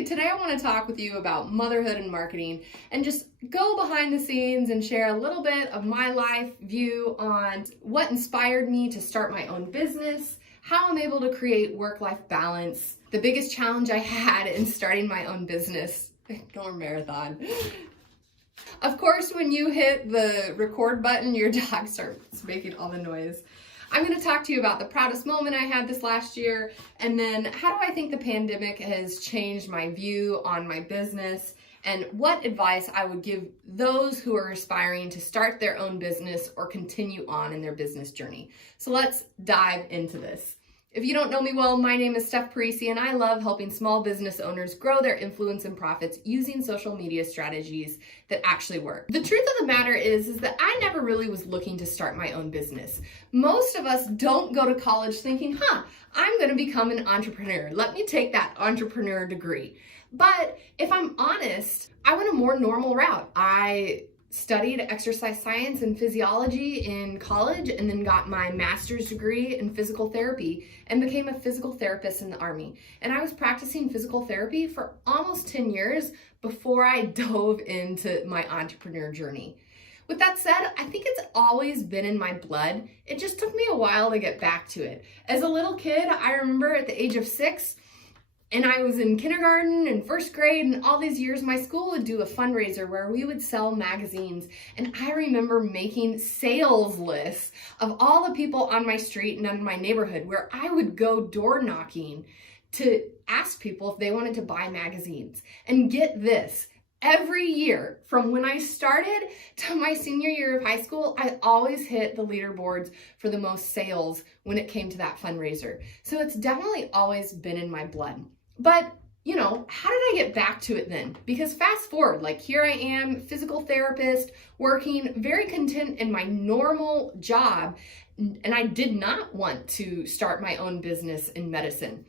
Hey, today I want to talk with you about motherhood and marketing and just go behind the scenes and share a little bit of my life view on what inspired me to start my own business, how I'm able to create work-life balance, the biggest challenge I had in starting my own business, or marathon. Of course, when you hit the record button, your dog starts making all the noise. I'm going to talk to you about the proudest moment I had this last year, and then how do I think the pandemic has changed my view on my business, and what advice I would give those who are aspiring to start their own business or continue on in their business journey. So let's dive into this. If you don't know me well, my name is Steph, and I love helping small business owners grow their influence and profits using social media strategies that actually work. The truth of the matter is that I never really was looking to start my own business. Most of us don't go to college thinking, I'm going to become an entrepreneur. Let me take that entrepreneur degree. But if I'm honest, I went a more normal route. I studied exercise science and physiology in college and then got my master's degree in physical therapy and became a physical therapist in the Army. And I was practicing physical therapy for almost 10 years before I dove into my entrepreneur journey. With that said, I think it's always been in my blood. It just took me a while to get back to it. As a little kid, I remember at the age of 6, and I was in kindergarten and first grade, and all these years my school would do a fundraiser where we would sell magazines. And I remember making sales lists of all the people on my street and in my neighborhood where I would go door knocking to ask people if they wanted to buy magazines. And get this, every year from when I started to my senior year of high school, I always hit the leaderboards for the most sales when it came to that fundraiser. So it's definitely always been in my blood. But, how did I get back to it then? Because fast forward, here I am, physical therapist, working, very content in my normal job, and I did not want to start my own business in medicine.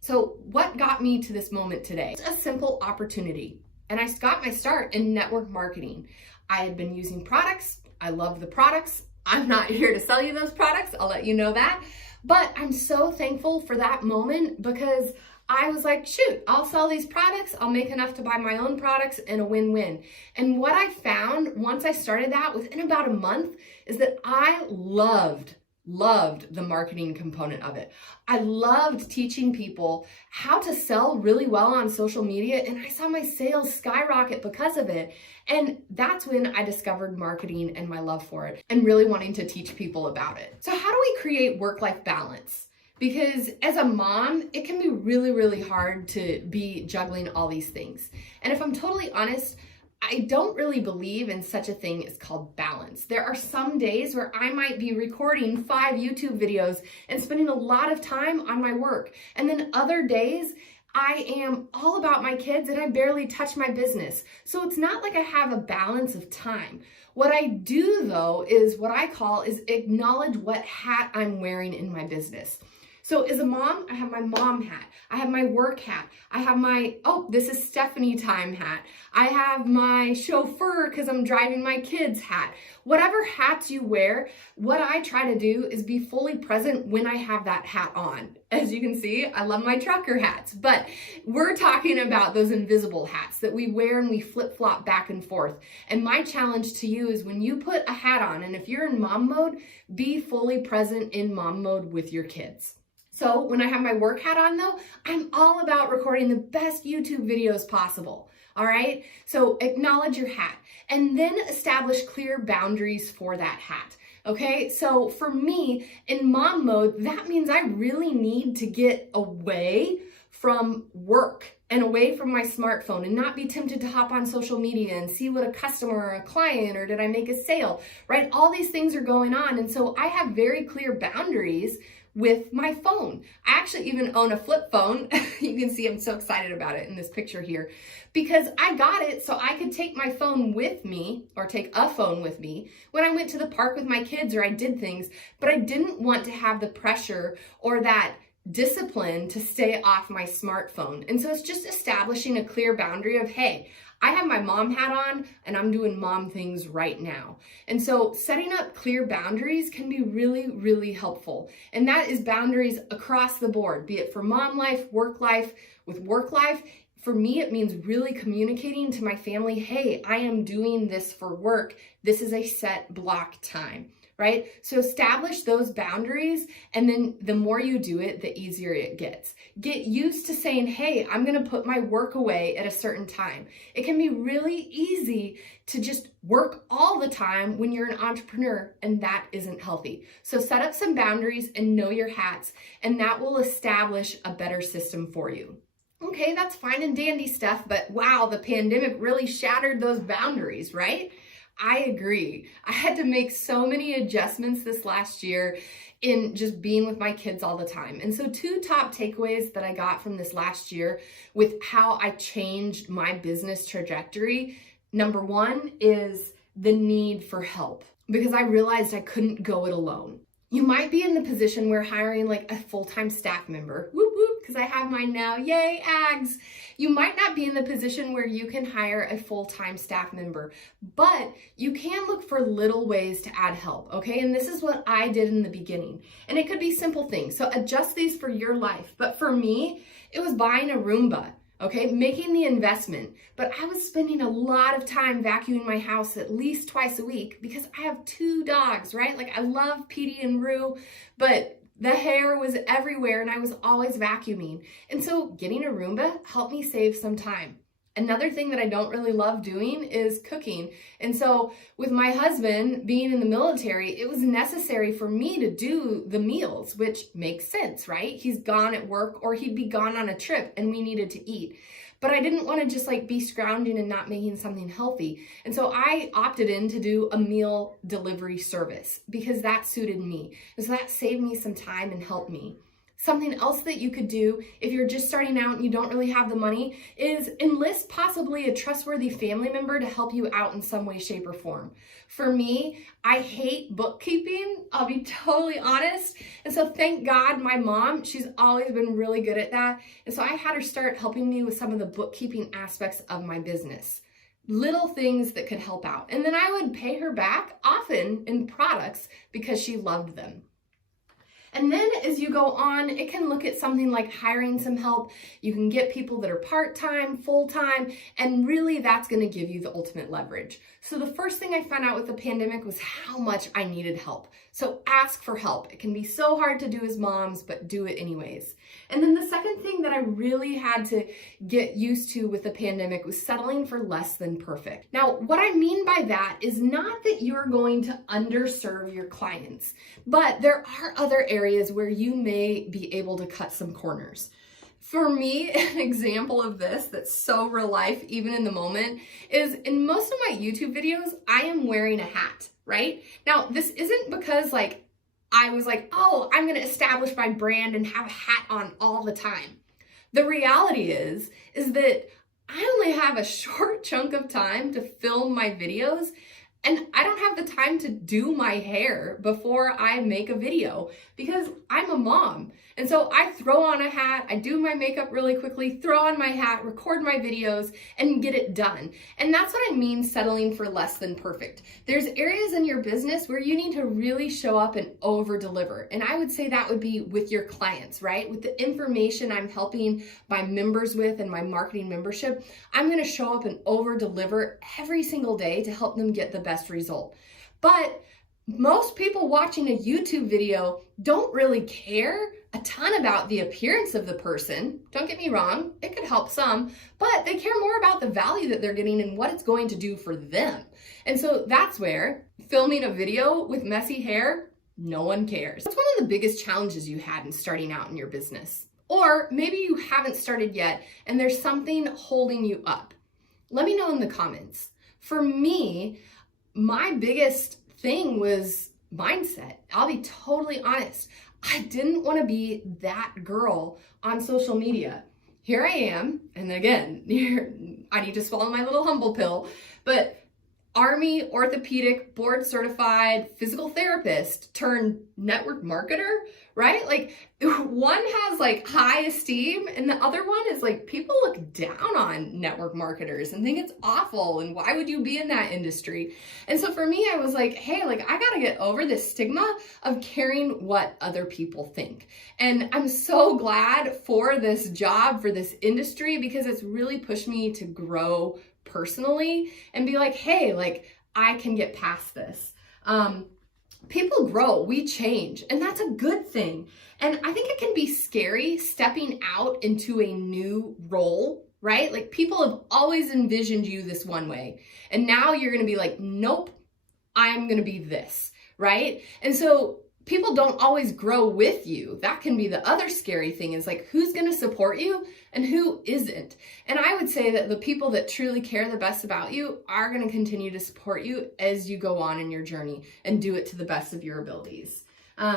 So what got me to this moment today? It's a simple opportunity, and I got my start in network marketing. I had been using products. I love the products. I'm not here to sell you those products. I'll let you know that. But I'm so thankful for that moment because I was like, shoot, I'll sell these products, I'll make enough to buy my own products, and a win-win. And what I found once I started that within about a month is that I loved the marketing component of it. I loved teaching people how to sell really well on social media, and I saw my sales skyrocket because of it. And that's when I discovered marketing and my love for it and really wanting to teach people about it. So how do we create work-life balance? Because as a mom, it can be really, really hard to be juggling all these things. And if I'm totally honest, I don't really believe in such a thing as called balance. There are some days where I might be recording 5 YouTube videos and spending a lot of time on my work. And then other days, I am all about my kids and I barely touch my business. So it's not like I have a balance of time. What I do though is what I call is acknowledge what hat I'm wearing in my business. So as a mom, I have my mom hat. I have my work hat. I have my, this is Stephanie time hat. I have my chauffeur because I'm driving my kids hat. Whatever hats you wear, what I try to do is be fully present when I have that hat on. As you can see, I love my trucker hats, but we're talking about those invisible hats that we wear and we flip-flop back and forth. And my challenge to you is when you put a hat on, and if you're in mom mode, be fully present in mom mode with your kids. So when I have my work hat on though, I'm all about recording the best YouTube videos possible. All right. So acknowledge your hat and then establish clear boundaries for that hat. Okay. So for me in mom mode, that means I really need to get away from work and away from my smartphone and not be tempted to hop on social media and see what a customer or a client or did I make a sale, right? All these things are going on. And so I have very clear boundaries with my phone. I actually even own a flip phone. You can see I'm so excited about it in this picture here because I got it so I could take my phone with me or take a phone with me when I went to the park with my kids or I did things, but I didn't want to have the pressure or that discipline to stay off my smartphone. And so it's just establishing a clear boundary of, hey, I have my mom hat on and I'm doing mom things right now. And so setting up clear boundaries can be really, really helpful. And that is boundaries across the board, be it for mom life, work life. With work life, For me, it means really communicating to my family, hey, I am doing this for work. This is a set block time, right? So establish those boundaries, and then the more you do it, the easier it gets. Get used to saying, hey, I'm gonna put my work away at a certain time. It can be really easy to just work all the time when you're an entrepreneur, and that isn't healthy. So set up some boundaries and know your hats, and that will establish a better system for you. Okay, that's fine and dandy stuff, but wow, the pandemic really shattered those boundaries, right? I agree. I had to make so many adjustments this last year in just being with my kids all the time. And so 2 top takeaways that I got from this last year with how I changed my business trajectory. Number 1 is the need for help, because I realized I couldn't go it alone. You might be in the position where hiring like a full-time staff member, whoop whoop, because I have mine now, yay, ags. You might not be in the position where you can hire a full-time staff member, but you can look for little ways to add help, okay? And this is what I did in the beginning. And it could be simple things, so adjust these for your life. But for me, it was buying a Roomba. Okay, making the investment, but I was spending a lot of time vacuuming my house at least twice a week because I have 2 dogs, right? Like I love Petey and Rue, but the hair was everywhere and I was always vacuuming. And so getting a Roomba helped me save some time. Another thing that I don't really love doing is cooking. And so with my husband being in the military, it was necessary for me to do the meals, which makes sense, right? He's gone at work or he'd be gone on a trip and we needed to eat. But I didn't want to just like be scrounging and not making something healthy. And so I opted in to do a meal delivery service because that suited me. And so that saved me some time and helped me. Something else that you could do if you're just starting out and you don't really have the money is enlist possibly a trustworthy family member to help you out in some way, shape, or form. For me, I hate bookkeeping, I'll be totally honest. And so thank God my mom, she's always been really good at that. And so I had her start helping me with some of the bookkeeping aspects of my business. Little things that could help out. And then I would pay her back often in products because she loved them. And then as you go on, it can look at something like hiring some help. You can get people that are part-time, full-time, and really that's gonna give you the ultimate leverage. So the first thing I found out with the pandemic was how much I needed help. So ask for help. It can be so hard to do as moms, but do it anyways. And then the second thing that I really had to get used to with the pandemic was settling for less than perfect. Now, what I mean by that is not that you're going to underserve your clients, but there are other areas where you may be able to cut some corners. For me, an example of this that's so real life, even in the moment, is in most of my YouTube videos, I am wearing a hat, right? Now, this isn't because like, I was like, oh, I'm gonna establish my brand and have a hat on all the time. The reality is that I only have a short chunk of time to film my videos, and I don't have the time to do my hair before I make a video because I'm a mom. And so I throw on a hat, I do my makeup really quickly, throw on my hat, record my videos, and get it done. And that's what I mean settling for less than perfect. There's areas in your business where you need to really show up and over deliver. And I would say that would be with your clients, right? With the information I'm helping my members with and my marketing membership, I'm gonna show up and over deliver every single day to help them get the best result. But most people watching a YouTube video don't really care a ton about the appearance of the person. Don't get me wrong, it could help some, but they care more about the value that they're getting and what it's going to do for them. And so that's where filming a video with messy hair, no one cares. What's one of the biggest challenges you had in starting out in your business? Or maybe you haven't started yet and there's something holding you up. Let me know in the comments. For me, my biggest thing was mindset. I'll be totally honest. I didn't want to be that girl on social media. Here I am, and again, I need to swallow my little humble pill, but Army orthopedic board certified physical therapist turned network marketer, right? Like one has like high esteem and the other one is like people look down on network marketers and think it's awful and why would you be in that industry? And so for me, I was like, hey, like I gotta get over this stigma of caring what other people think. And I'm so glad for this job, for this industry, because it's really pushed me to grow personally and be like, hey, like I can get past this. People grow, we change, and that's a good thing. And I think it can be scary stepping out into a new role, right? Like people have always envisioned you this one way, and now you're gonna be like, nope, I'm gonna be this, right? And so people don't always grow with you. That can be the other scary thing, is like who's going to support you and who isn't. And I would say that the people that truly care the best about you are going to continue to support you as you go on in your journey and do it to the best of your abilities.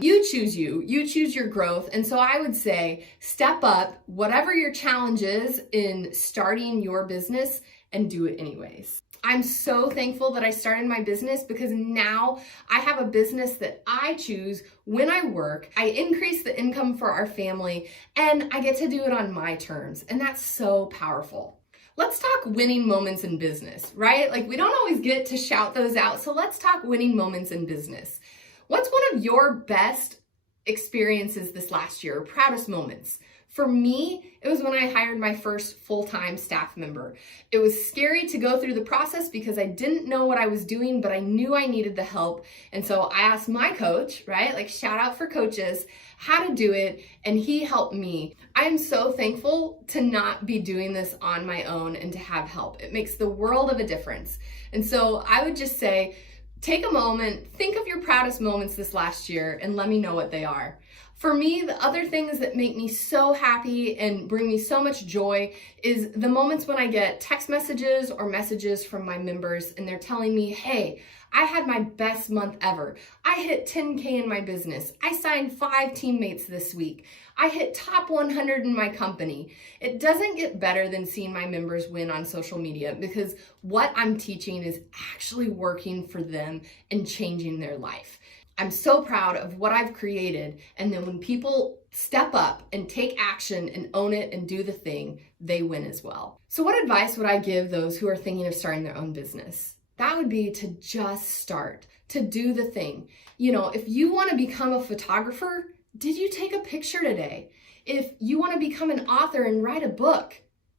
You choose your growth. And so I would say step up, whatever your challenge is in starting your business, and do it anyways. I'm so thankful that I started my business, because now I have a business that I choose when I work. I increase the income for our family and I get to do it on my terms. And that's so powerful. Let's talk winning moments in business, right? Like we don't always get to shout those out. So let's talk winning moments in business. What's one of your best experiences this last year, proudest moments? For me, it was when I hired my first full-time staff member. It was scary to go through the process because I didn't know what I was doing, but I knew I needed the help. And so I asked my coach, right? Like shout out for coaches, how to do it. And he helped me. I am so thankful to not be doing this on my own and to have help. It makes the world of a difference. And so I would just say, take a moment, think of your proudest moments this last year and let me know what they are. For me, the other things that make me so happy and bring me so much joy is the moments when I get text messages or messages from my members and they're telling me, hey, I had my best month ever. I hit 10K in my business. I signed 5 teammates this week. I hit top 100 in my company. It doesn't get better than seeing my members win on social media, because what I'm teaching is actually working for them and changing their life. I'm so proud of what I've created, and then when people step up and take action and own it and do the thing, they win as well. So what advice would I give those who are thinking of starting their own business? That would be to just start, to do the thing. You know, if you want to become a photographer, did you take a picture today? If you want to become an author and write a book,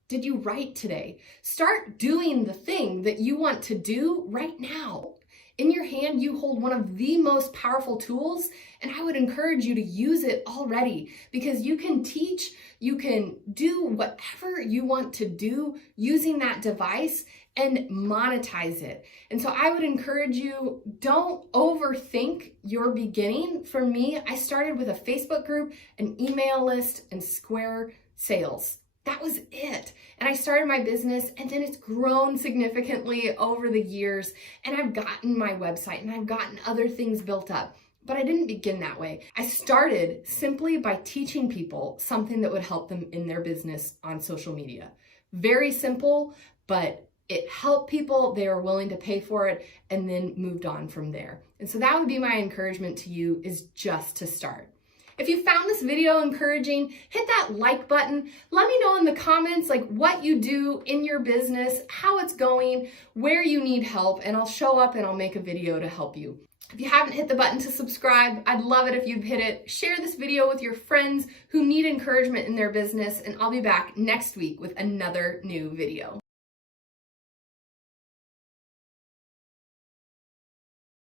did you write today? Start doing the thing that you want to do right now. In your hand, you hold one of the most powerful tools, and I would encourage you to use it already, because you can teach, you can do whatever you want to do using that device and monetize it. And so I would encourage you, don't overthink your beginning. For me, I started with a Facebook group, an email list, and Square sales. That was it. And I started my business, and then it's grown significantly over the years, and I've gotten my website and I've gotten other things built up. But I didn't begin that way. I started simply by teaching people something that would help them in their business on social media. Very simple, but it helped people. They were willing to pay for it, and then moved on from there. And so that would be my encouragement to you, is just to start. If you found this video encouraging, hit that like button. Let me know in the comments like what you do in your business, how it's going, where you need help, and I'll show up and I'll make a video to help you. If you haven't hit the button to subscribe, I'd love it if you'd hit it. Share this video with your friends who need encouragement in their business, and I'll be back next week with another new video.